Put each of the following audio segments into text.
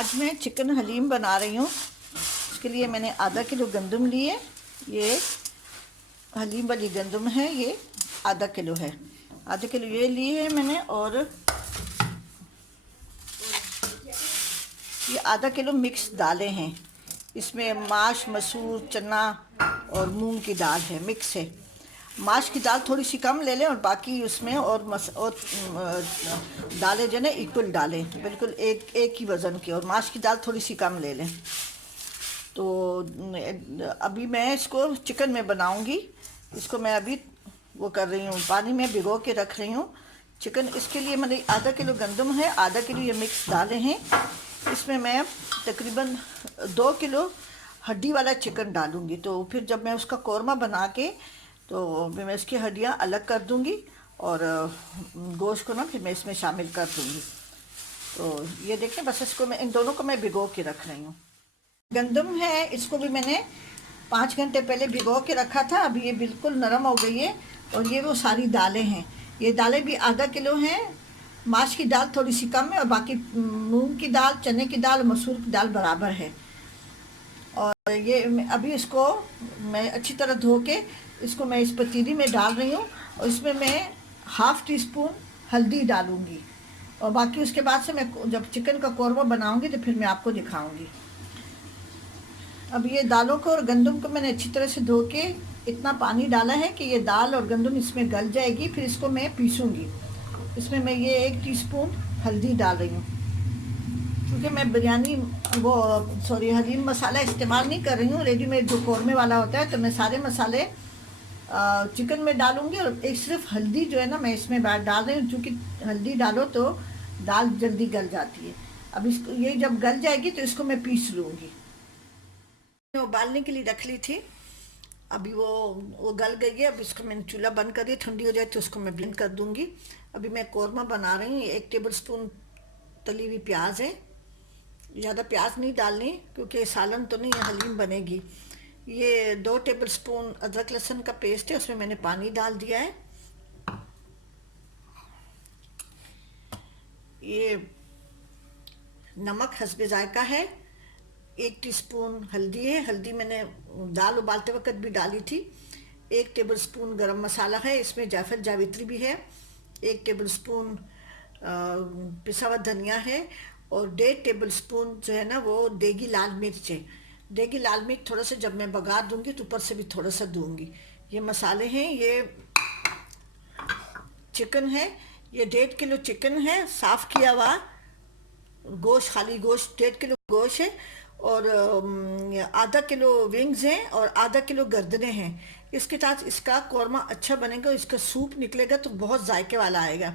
आज मैं चिकन हलीम बना रही हूँ। इसके लिए मैंने आधा किलो गंदम लिए। ये हलीम वाली गंदम है, ये आधा किलो है। आधा किलो ये लिए है मैंने, और ये आधा किलो मिक्स दालें हैं। इसमें माश, मसूर, चना और मूंग की दाल है, मिक्स है। माश की दाल थोड़ी सी कम ले लें और बाकी उसमें और दालें जो है ना इक्वल डालें, बिल्कुल एक ही वज़न की, और माश की दाल थोड़ी सी कम ले लें। तो अभी मैं इसको चिकन में बनाऊंगी। इसको मैं अभी वो कर रही हूँ, पानी में भिगो के रख रही हूँ चिकन। इसके लिए मैंने आधा किलो गंदम है, आधा किलो ये मिक्स दालें हैं। इसमें मैं तकरीबन 2 किलो हड्डी वाला चिकन डालूँगी। तो फिर जब मैं उसका कौरमा बना के तो मैं इसकी हड्डियाँ अलग कर दूँगी और गोश्त को ना फिर मैं इसमें शामिल कर दूँगी। तो ये देखें, बस इसको मैं इन दोनों को मैं भिगो के रख रही हूँ। गंदम है, इसको भी मैंने 5 घंटे पहले भिगो के रखा था। अभी ये बिल्कुल नरम हो गई है। और ये वो सारी दालें हैं, ये दालें भी आधा किलो हैं। माश की दाल थोड़ी सी कम है और बाकी मूंग की दाल, चने की दाल, मसूर की दाल बराबर है। और ये अभी इसको मैं अच्छी तरह धो के इसको मैं इस पतीली में डाल रही हूँ, और इसमें मैं ½ टीस्पून हल्दी डालूँगी। और बाकी उसके बाद से मैं जब चिकन का कौरमा बनाऊँगी तो फिर मैं आपको दिखाऊँगी। अब ये दालों को और गंदम को मैंने अच्छी तरह से धो के इतना पानी डाला है कि ये दाल और गंदम इसमें गल जाएगी। फिर इसको मैं पीसूँगी। इसमें मैं ये 1 टीस्पून हल्दी डाल रही हूँ, क्योंकि मैं बिरयानी हलीम मसाला इस्तेमाल नहीं कर रही हूँ, रेडीमेड जो कौरमे वाला होता है। तो मैं सारे मसाले चिकन में डालूँगी, और एक सिर्फ हल्दी जो है ना मैं इसमें डाल रही हूँ, क्योंकि हल्दी डालो तो दाल जल्दी गल जाती है। अब इसको ये जब गल जाएगी तो इसको मैं पीस लूँगी। उबालने के लिए रख ली थी, अभी वो गल गई है। अब इसको मैंने चूल्हा बंद कर दिया, ठंडी हो जाए तो उसको मैं ब्लेंड कर दूँगी। अभी मैं कौरमा बना रही हूँ। 1 टेबल स्पून तली हुई प्याज है, ज़्यादा प्याज नहीं डालनी क्योंकि सालन तो नहीं, हलीम बनेगी। ये 2 टेबल स्पून अदरक लहसुन का पेस्ट है, उसमें मैंने पानी डाल दिया है। ये नमक हस्बे जायका है। 1 टीस्पून हल्दी है, हल्दी मैंने दाल उबालते वक्त भी डाली थी। 1 टेबल स्पून गरम मसाला है, इसमें जायफल जावित्री भी है। 1 टेबल स्पून पिसा हुआ धनिया है, और 1.5 टेबल स्पून जो है ना वो देगी लाल मिर्च है। देगी लाल मिर्च थोड़ा सा जब मैं बघार दूंगी तो ऊपर से भी थोड़ा सा दूंगी। ये मसाले हैं। ये चिकन है, ये 1.5 किलो चिकन है, साफ़ किया हुआ गोश्त, खाली गोश्त 1.5 किलो गोश्त है। और आधा किलो विंग्स हैं और आधा किलो गर्दनें हैं। इसके साथ इसका कौरमा अच्छा बनेगा, इसका सूप निकलेगा तो बहुत जायके वाला आएगा।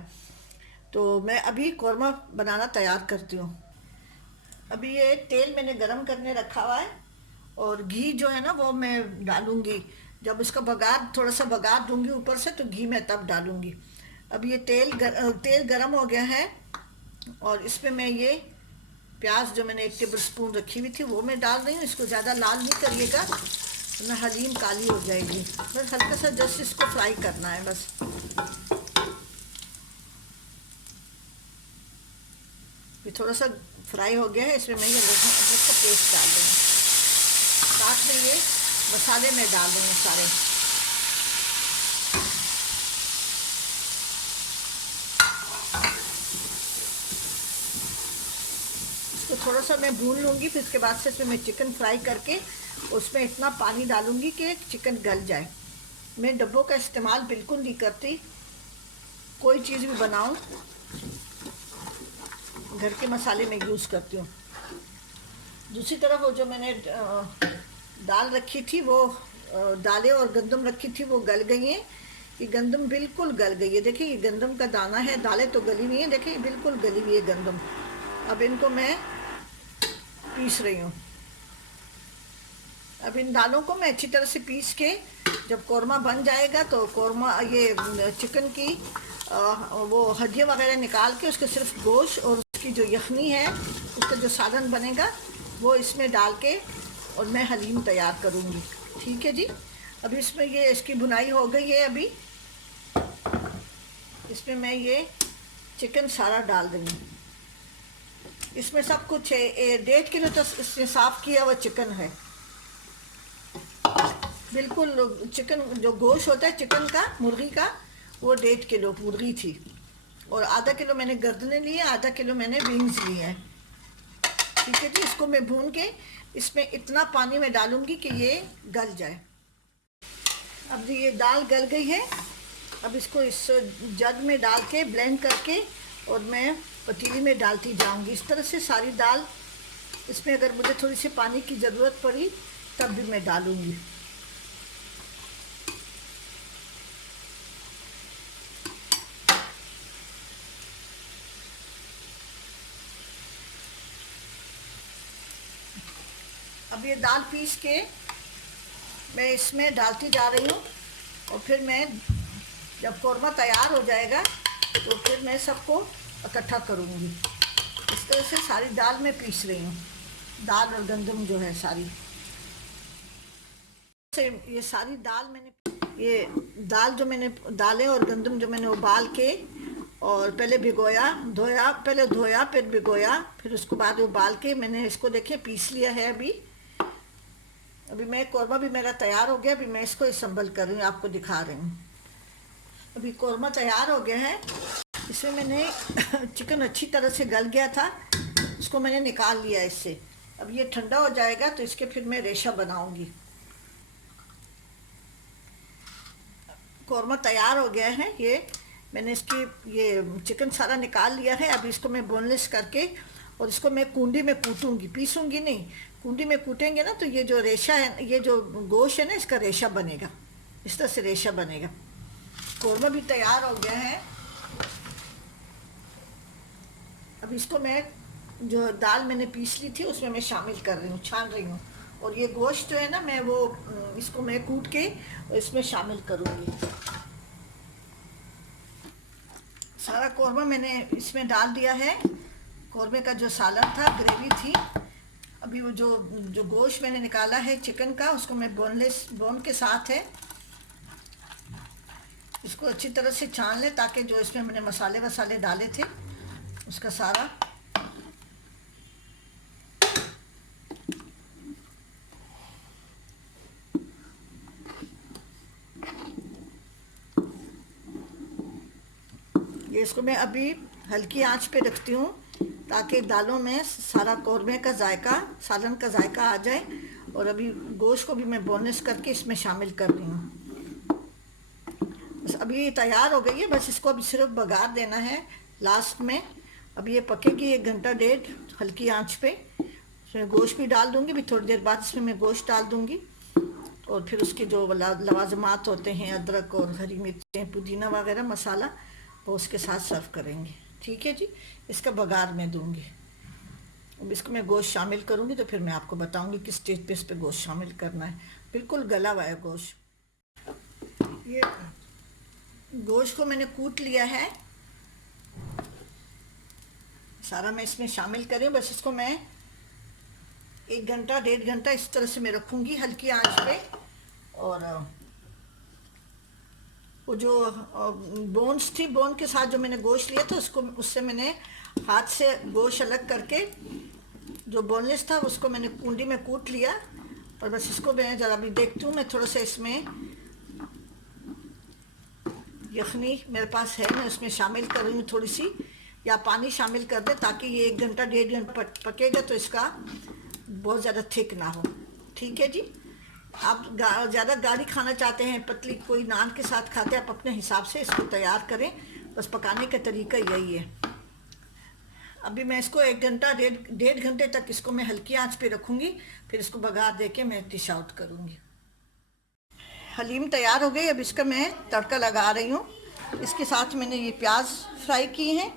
तो मैं अभी कौरमा बनाना तैयार करती हूँ। अभी ये तेल मैंने गरम करने रखा हुआ है, और घी जो है ना वो मैं डालूँगी जब इसका बघार, थोड़ा सा बघार दूंगी ऊपर से, तो घी मैं तब डालूँगी। अब ये तेल गरम हो गया है, और इसमें मैं ये प्याज जो मैंने 1 टेबल स्पून रखी हुई थी वो मैं डाल रही हूँ। इसको ज़्यादा लाल नहीं करिएगा वरना हलीम काली हो जाएगी। बस हल्का सा जस्ट इसको फ्राई करना है बस। ये थोड़ा सा फ्राई हो गया है, इसमें मैं ये लहसुन अदरक का पेस्ट डाल दूँगी। साथ में ये मसाले मैं डाल दूँगी सारे। इसको थोड़ा सा मैं भून लूँगी, फिर इसके बाद से इसमें मैं चिकन फ्राई करके उसमें इतना पानी डालूँगी कि चिकन गल जाए। मैं डब्बों का इस्तेमाल बिल्कुल नहीं करती, कोई चीज़ भी बनाऊँ घर के मसाले में यूज़ करती हूँ। दूसरी तरफ वो जो मैंने दाल रखी थी, वो दालें और गंदम रखी थी, वो गल गई हैं। ये गंदम बिल्कुल गल गई है, देखिए ये गंदम का दाना है, दालें तो गली हुई हैं, देखिए बिल्कुल गली हुई है गंदम। अब इनको मैं पीस रही हूँ। अब इन दालों को मैं अच्छी तरह से पीस के जब कौरमा बन जाएगा तो कौरमा, ये चिकन की वो हड्डियाँ वगैरह निकाल के उसके सिर्फ गोश्त और उसकी जो यखनी है, उसका जो सालन बनेगा वो इसमें डाल के और मैं हलीम तैयार करूँगी। ठीक है जी। अभी इसमें ये इसकी भुनाई हो गई है। अभी इसमें मैं ये चिकन सारा डाल दूँगी। इसमें सब कुछ है। 1.5 किलो तो इसने साफ़ किया हुआ चिकन है। बिल्कुल चिकन जो गोश्त होता है चिकन का, मुर्गी का, वो 1.5 किलो मुर्गी थी। और आधा किलो मैंने गर्दनें ली है, आधा किलो मैंने विंग्स लिए हैं। ठीक है जी। इसको मैं भून के इसमें इतना पानी में डालूंगी कि ये गल जाए। अब ये दाल गल गई है। अब इसको इस जग में डाल के ब्लेंड करके और मैं पतीली में डालती जाऊंगी। इस तरह से सारी दाल, इसमें अगर मुझे थोड़ी सी पानी की ज़रूरत पड़ी तब भी मैं डालूंगी। अब ये दाल पीस के मैं इसमें डालती जा रही हूँ। और फिर मैं जब कौरमा तैयार हो जाएगा तो फिर मैं सबको इकट्ठा करूँगी। इस तरह से सारी दाल मैं पीस रही हूँ, दाल और गंदम जो है सारी। ये सारी दाल मैंने, ये दाल जो मैंने, दालें और गंदम जो मैंने उबाल के और पहले भिगोया, धोया, पहले धोया फिर भिगोया, फिर उसके बाद उबाल के मैंने इसको देखिए पीस लिया है। अभी मैं कौरमा भी मेरा तैयार हो गया। अभी मैं इसको असम्बल कर रही हूँ, आपको दिखा रही हूँ। अभी कौरमा तैयार हो गया है। इसमें मैंने चिकन अच्छी तरह से गल गया था, उसको मैंने निकाल लिया इससे। अब ये ठंडा हो जाएगा तो इसके फिर मैं रेशा बनाऊंगी। कौरमा तैयार हो गया है। ये मैंने इसकी ये चिकन सारा निकाल लिया है। अभी इसको मैं बोनलेस करके और इसको मैं कूंडी में कूटूंगी, पीसूंगी नहीं। कूंडी में कूटेंगे ना तो ये जो रेशा है, ये जो गोश्त है ना, इसका रेशा बनेगा। इस तरह से रेशा बनेगा। कौरमा भी तैयार हो गया है। अब इसको मैं, जो दाल मैंने पीस ली थी उसमें मैं शामिल कर रही हूँ, छान रही हूँ। और ये गोश्त जो है ना, मैं वो इसको मैं कूट के इसमें शामिल करूँगी। सारा कौरमा मैंने इसमें डाल दिया है। कौरमे का जो सालन था, ग्रेवी थी। अभी वो जो गोश्त मैंने निकाला है चिकन का, उसको मैं बोन के साथ है, इसको अच्छी तरह से छान लें ताकि जो इसमें मैंने मसाले वसाले डाले थे उसका सारा ये, इसको मैं अभी हल्की आंच पे रखती हूँ ताकि दालों में सारा कौरमे का जायका, सालन का जायका आ जाए। और अभी गोश्त को भी मैं बोनलेस करके इसमें शामिल कर रही हूँ। बस अभी ये तैयार हो गई है। बस इसको अभी सिर्फ बघार देना है लास्ट में। अब ये पकेगी 1 घंटा 1.5 हल्की आंच पे। इसमें गोश्त भी डाल दूँगी। भी थोड़ी देर बाद इसमें मैं गोश्त डाल दूँगी और फिर उसके जो लवाजमात होते हैं, अदरक और हरी मिर्चें, पुदीना वगैरह मसाला, वो उसके साथ सर्व करेंगे। ठीक है जी। इसका बघार मैं दूँगी। अब इसको मैं गोश्त शामिल करूँगी तो फिर मैं आपको बताऊँगी किस स्टेज पे इस पर गोश्त शामिल करना है। बिल्कुल गला हुआ है गोश्त। ये गोश्त को मैंने कूट लिया है सारा, मैं इसमें शामिल करें। बस इसको मैं 1 घंटा 1.5 घंटा इस तरह से मैं रखूँगी हल्की आंच पे। और वो जो बोन्स थी, बोन के साथ जो मैंने गोश्त लिया था उसको, उससे मैंने हाथ से गोश्त अलग करके जो बोनलेस था उसको मैंने कूंडी में कूट लिया। और बस इसको मैं ज़रा भी देखती हूँ, मैं थोड़ा सा इसमें यखनी मेरे पास है, मैं उसमें शामिल कर रही हूँ थोड़ी सी, या पानी शामिल कर दें ताकि ये 1 घंटा 1.5 घंटा पकेगा तो इसका बहुत ज़्यादा थिक ना हो। ठीक है जी। आप ज़्यादा गाढ़ी खाना चाहते हैं, पतली कोई नान के साथ खाते हैं, आप अपने हिसाब से इसको तैयार करें। बस पकाने का तरीका यही है। अभी मैं इसको 1 घंटा 1.5 घंटे तक इसको मैं हल्की आंच पे रखूँगी। फिर इसको बघार दे के मैं डिश आउट करूँगी। हलीम तैयार हो गई। अब इसका मैं तड़का लगा रही हूँ। इसके साथ मैंने ये प्याज फ्राई की हैं,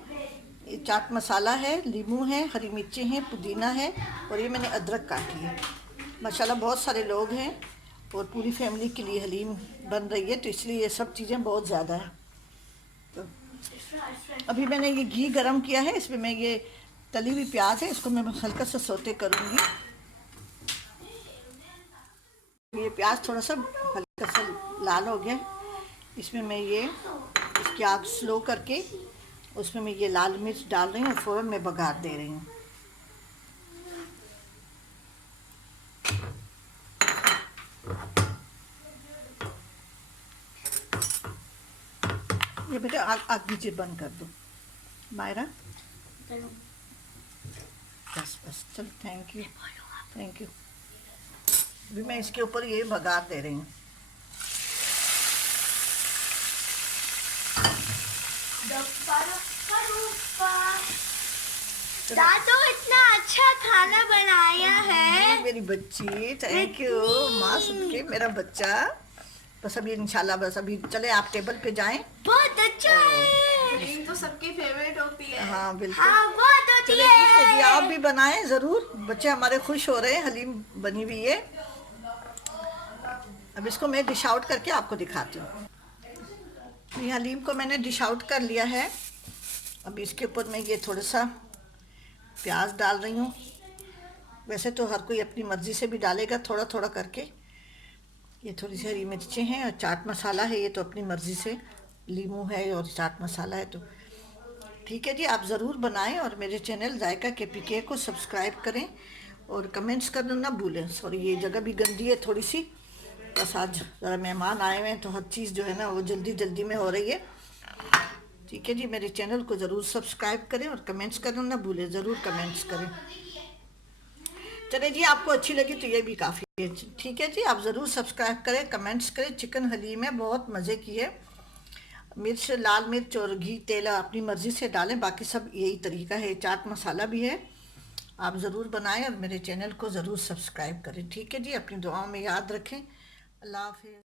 ये चाट मसाला है, नींबू है, हरी मिर्ची हैं, पुदीना है और ये मैंने अदरक काटी है। माशाल्लाह बहुत सारे लोग हैं और पूरी फैमिली के लिए हलीम बन रही है, तो इसलिए ये सब चीज़ें बहुत ज़्यादा है। तो अभी मैंने ये घी गरम किया है, इसमें मैं ये तली हुई प्याज है, इसको मैं हल्का सा सौते करूँगी। ये प्याज थोड़ा सा हल्का सा लाल हो गया, इसमें मैं ये इसकी आग स्लो करके उसमें मैं ये लाल मिर्च डाल रही हूँ और फ़ौरन मैं बघार दे रही हूँ। ये बेटा आग नीचे बंद कर दो मायरा। बस बस चल, थैंक यू थैंक यू। अभी मैं इसके ऊपर ये बघार दे रही हूँ। दादू इतना अच्छा खाना बनाया है। मेरी बच्ची, थैंक यू माँ सबके, मेरा बच्चा। बस अभी इंशाल्लाह, बस अभी चले आप टेबल पे जाएं। बहुत अच्छा है। हलीम तो सबकी फेवरेट होती है। हाँ बिल्कुल। हाँ बहुत होती चलिए ठीक है जी, है। आप भी बनाएं ज़रूर। बच्चे हमारे खुश हो रहे हैं, हलीम बनी हुई है। अब इसको मैं डिश आउट करके आपको दिखाती हूँ। ये हलीम को मैंने डिश आउट कर लिया है। अब इसके ऊपर मैं ये थोड़ा सा प्याज डाल रही हूँ। वैसे तो हर कोई अपनी मर्ज़ी से भी डालेगा, थोड़ा थोड़ा करके। ये थोड़ी सी हरी मिर्चें हैं और चाट मसाला है, ये तो अपनी मर्ज़ी से। लीमू है और चाट मसाला है, तो ठीक है जी। आप ज़रूर बनाएं और मेरे चैनल जायका KPK को सब्सक्राइब करें और कमेंट्स करना ना भूलें। सॉरी, ये जगह भी गंदी है थोड़ी सी, बस आज ज़रा मेहमान आए हुए हैं तो हर चीज़ जो है ना वो जल्दी जल्दी में हो रही है। ठीक है जी, मेरे चैनल को ज़रूर सब्सक्राइब करें और कमेंट्स करना ना भूलें, ज़रूर कमेंट्स करें। चले जी, आपको अच्छी लगी तो ये भी काफ़ी है। ठीक है जी, आप ज़रूर सब्सक्राइब करें, कमेंट्स करें। चिकन हलीम है, बहुत मज़े की है। मिर्च, लाल मिर्च और घी तेल अपनी मर्ज़ी से डालें, बाकी सब यही तरीका है। चाट मसाला भी है, आप ज़रूर बनाएं और मेरे चैनल को ज़रूर सब्सक्राइब करें। ठीक है जी, अपनी दुआओं में याद रखें। अल्लाह हाफ़िज़।